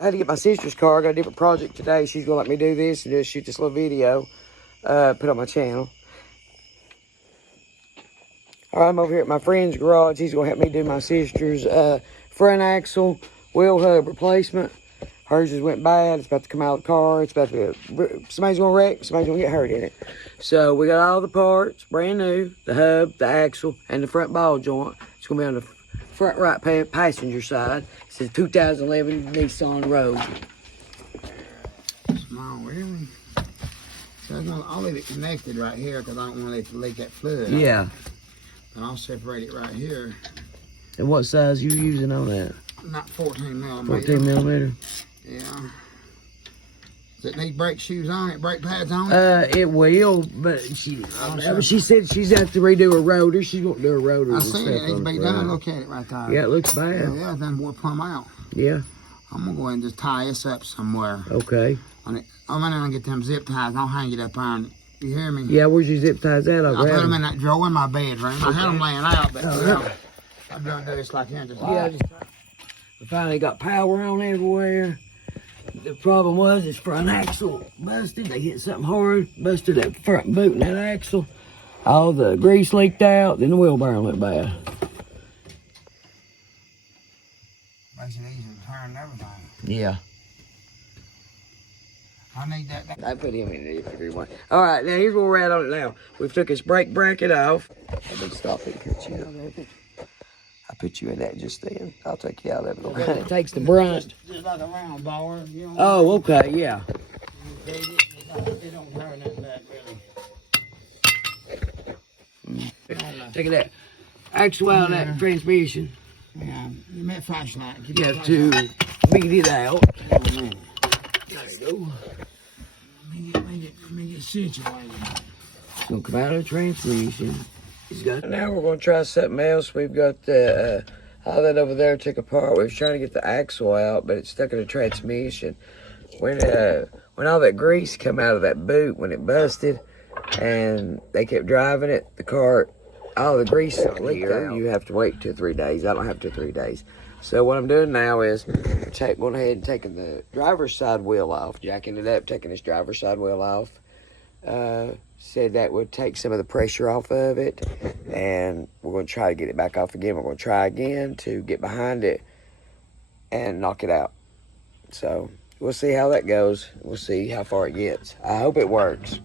I had to get my sister's car. I got a different project today. She's gonna let me do this and just shoot this little video, put on my channel. All right, I'm over here at my friend's garage. He's gonna help me do my sister's front axle wheel hub replacement. Hers just went bad. It's about to come out of the car. It's about to be, somebody's gonna wreck. Somebody's gonna get hurt in it. So we got all the parts, brand new, the hub, the axle, and the front ball joint. It's gonna be on the front right passenger side. It's a 2011 Nissan Rogue. Small, really? So I'll leave it connected right here because I don't want it to leak that fluid. Yeah. And I'll separate it right here. And what size you using on that? Not 14 millimeter. 14 millimeter? Yeah. Does it need brake shoes on it, brake pads on it? It will, but she said she's have to redo a rotor. She's going to do a rotor. I see it. It needs to be done. Look at it right there. Yeah, it looks bad. Yeah, then we'll plumb out. Yeah. I'm going to go ahead and just tie this up somewhere. Okay. I'm going to get them zip ties. I'll hang it up on it. You hear me? Yeah, where's your zip ties at? I put them in that drawer in my bedroom. I had them laying out, but I'm going to do this like here. We finally got power on everywhere. The problem was his front axle busted. They hit something hard, busted that front boot and that axle. All the grease leaked out, then the wheel bearing went bad. Makes it easy to turn and everything. Yeah. I need that. I put him in everyone. All right, now here's where we're at on it now. We've took his brake bracket off. Let me stop it and put you out of it. I put you in that just then. I'll take you out of it. Okay. It takes the brunt. Just like a round bar. You know, oh, okay, yeah. It don't turn that back really. Take it that. Axle out of that transmission. Yeah, you met flashlight. You have to beat it out. Oh, man. There you go. Let me get situated. It's gonna come out of the transmission. Now we're gonna try something else. We've got the all that over there took apart. We was trying to get the axle out, but it's stuck in the transmission. When all that grease come out of that boot when it busted, and they kept driving it, the car, all the grease leaked out. You have to wait 2 or 3 days. I don't have 2 or 3 days. So what I'm doing now is going ahead and taking the driver's side wheel off, jacking it up, taking this driver's side wheel off. Said that would take some of the pressure off of it, and we're going to try to get it back off again. We're going to try again to get behind it and knock it out. So we'll see how that goes. We'll see how far it gets. I hope it works.